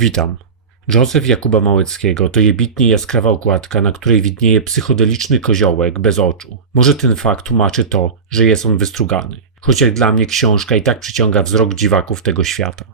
Witam. Józef Jakuba Małeckiego to jebitnie jaskrawa okładka, na której widnieje psychodeliczny koziołek bez oczu. Może ten fakt tłumaczy to, że jest on wystrugany. Choć jak dla mnie książka i tak przyciąga wzrok dziwaków tego świata.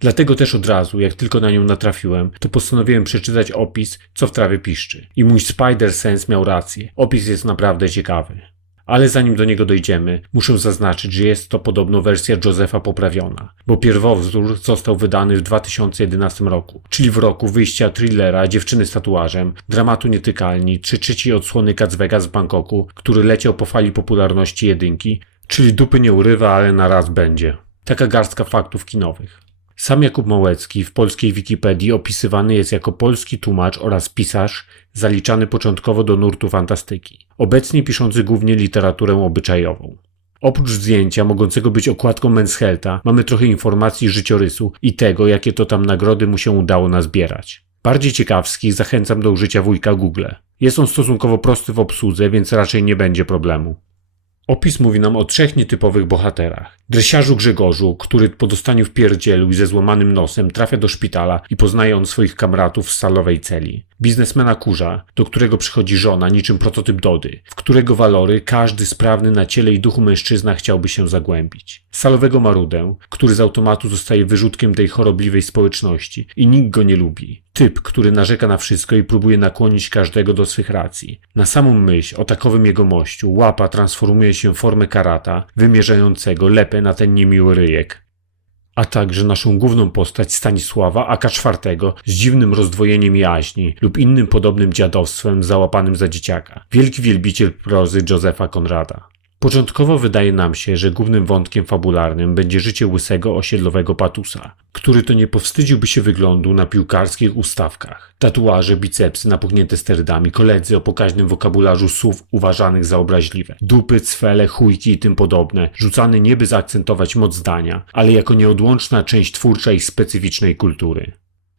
Dlatego też od razu, jak tylko na nią natrafiłem, to postanowiłem przeczytać opis, co w trawie piszczy. I mój Spider Sense miał rację. Opis jest naprawdę ciekawy. Ale zanim do niego dojdziemy, muszę zaznaczyć, że jest to podobno wersja Josefa poprawiona, bo pierwowzór został wydany w 2011 roku, czyli w roku wyjścia thrillera Dziewczyny z tatuażem, dramatu Nietykalni, czy trzeciej odsłony Vegas w Bangkoku, który leciał po fali popularności jedynki, czyli dupy nie urywa, ale na raz będzie. Taka garstka faktów kinowych. Sam Jakub Małecki w polskiej Wikipedii opisywany jest jako polski tłumacz oraz pisarz zaliczany początkowo do nurtu fantastyki, obecnie piszący głównie literaturę obyczajową. Oprócz zdjęcia mogącego być okładką Men's Healtha mamy trochę informacji życiorysu i tego, jakie to tam nagrody mu się udało nazbierać. Bardziej ciekawskich zachęcam do użycia wujka Google. Jest on stosunkowo prosty w obsłudze, więc raczej nie będzie problemu. Opis mówi nam o trzech nietypowych bohaterach. Dresiarzu Grzegorzu, który po dostaniu w pierdzielu i ze złamanym nosem trafia do szpitala i poznaje on swoich kamratów w stalowej celi. Biznesmena Kurza, do którego przychodzi żona niczym prototyp Dody, w którego walory każdy sprawny na ciele i duchu mężczyzna chciałby się zagłębić. Salowego Marudę, który z automatu zostaje wyrzutkiem tej chorobliwej społeczności i nikt go nie lubi. Typ, który narzeka na wszystko i próbuje nakłonić każdego do swych racji. Na samą myśl o takowym jegomościu łapa transformuje się w formę karata, wymierzającego lepę na ten niemiły ryjek. A także naszą główną postać Stanisława Aka IV z dziwnym rozdwojeniem jaźni lub innym podobnym dziadostwem załapanym za dzieciaka. Wielki wielbiciel prozy Józefa Konrada. Początkowo wydaje nam się, że głównym wątkiem fabularnym będzie życie łysego osiedlowego patusa, który to nie powstydziłby się wyglądu na piłkarskich ustawkach. Tatuaże, bicepsy napuchnięte sterydami, koledzy o pokaźnym wokabularzu słów uważanych za obraźliwe, dupy, cwele, chujki i tym podobne, rzucane nie by zaakcentować moc zdania, ale jako nieodłączna część twórcza ich specyficznej kultury.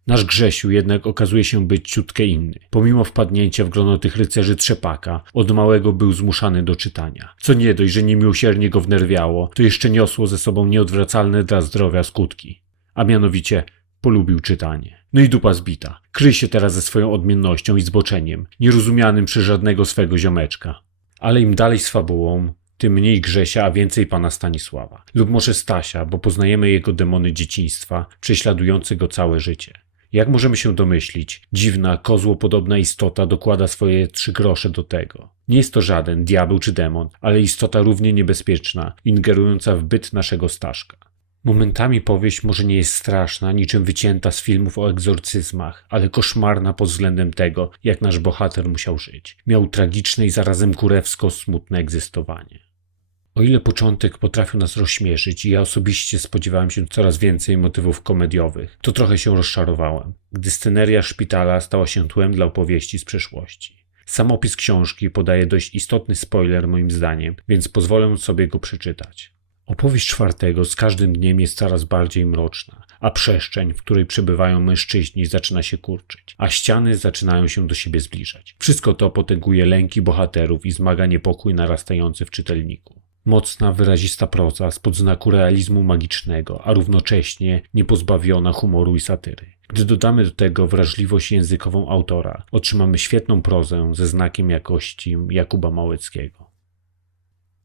Nasz Grzesiu jednak okazuje się być ciutkę inny. Pomimo wpadnięcia w grono tych rycerzy trzepaka, od małego był zmuszany do czytania. Co nie dość, że niemiłosiernie go wnerwiało, to jeszcze niosło ze sobą nieodwracalne dla zdrowia skutki. A mianowicie polubił czytanie. No i dupa zbita. Kryj się teraz ze swoją odmiennością i zboczeniem, nierozumianym przez żadnego swego ziomeczka. Ale im dalej z fabułą, tym mniej Grzesia, a więcej pana Stanisława. Lub może Stasia, bo poznajemy jego demony dzieciństwa, prześladujące go całe życie. Jak możemy się domyślić, dziwna, kozłopodobna istota dokłada swoje trzy grosze do tego. Nie jest to żaden diabeł czy demon, ale istota równie niebezpieczna, ingerująca w byt naszego Staszka. Momentami powieść może nie jest straszna, niczym wycięta z filmów o egzorcyzmach, ale koszmarna pod względem tego, jak nasz bohater musiał żyć. Miał tragiczne i zarazem kurewsko smutne egzystowanie. O ile początek potrafił nas rozśmieszyć i ja osobiście spodziewałem się coraz więcej motywów komediowych, to trochę się rozczarowałem, gdy sceneria szpitala stała się tłem dla opowieści z przeszłości. Sam opis książki podaje dość istotny spoiler moim zdaniem, więc pozwolę sobie go przeczytać. Opowieść czwartego z każdym dniem jest coraz bardziej mroczna, a przestrzeń, w której przebywają mężczyźni, zaczyna się kurczyć, a ściany zaczynają się do siebie zbliżać. Wszystko to potęguje lęki bohaterów i zmaga niepokój narastający w czytelniku. Mocna, wyrazista proza spod znaku realizmu magicznego, a równocześnie niepozbawiona humoru i satyry. Gdy dodamy do tego wrażliwość językową autora, otrzymamy świetną prozę ze znakiem jakości Jakuba Małeckiego.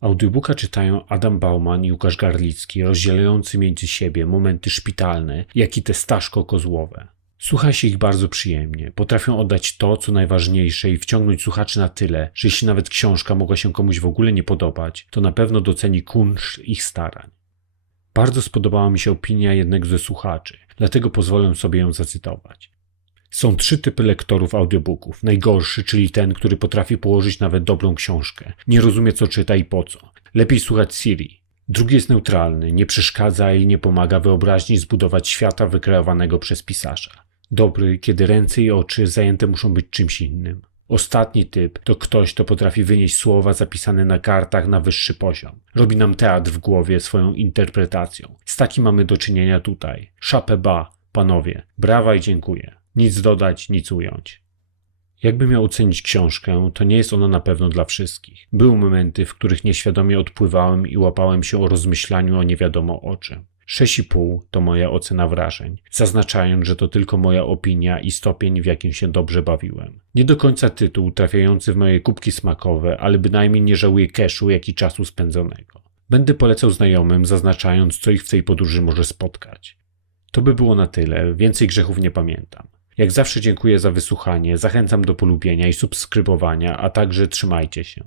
Audiobooka czytają Adam Bauman i Łukasz Garlicki, rozdzielający między siebie momenty szpitalne, jak i te staszko-kozłowe. Słucha się ich bardzo przyjemnie. Potrafią oddać to, co najważniejsze i wciągnąć słuchaczy na tyle, że jeśli nawet książka mogła się komuś w ogóle nie podobać, to na pewno doceni kunszt ich starań. Bardzo spodobała mi się opinia jednego ze słuchaczy, dlatego pozwolę sobie ją zacytować. Są trzy typy lektorów audiobooków. Najgorszy, czyli ten, który potrafi położyć nawet dobrą książkę. Nie rozumie, co czyta i po co. Lepiej słuchać Siri. Drugi jest neutralny, nie przeszkadza i nie pomaga wyobraźni zbudować świata wykreowanego przez pisarza. Dobry, kiedy ręce i oczy zajęte muszą być czymś innym. Ostatni typ to ktoś, kto potrafi wynieść słowa zapisane na kartach na wyższy poziom. Robi nam teatr w głowie swoją interpretacją. Z takim mamy do czynienia tutaj. Szapę ba, panowie. Brawa i dziękuję. Nic dodać, nic ująć. Jakby miał ocenić książkę, to nie jest ona na pewno dla wszystkich. Były momenty, w których nieświadomie odpływałem i łapałem się o rozmyślaniu o nie wiadomo o czym. 6,5 to moja ocena wrażeń, zaznaczając, że to tylko moja opinia i stopień, w jakim się dobrze bawiłem. Nie do końca tytuł trafiający w moje kubki smakowe, ale bynajmniej nie żałuję cashu, jak i czasu spędzonego. Będę polecał znajomym, zaznaczając, co ich w tej podróży może spotkać. To by było na tyle, więcej grzechów nie pamiętam. Jak zawsze dziękuję za wysłuchanie, zachęcam do polubienia i subskrybowania, a także trzymajcie się.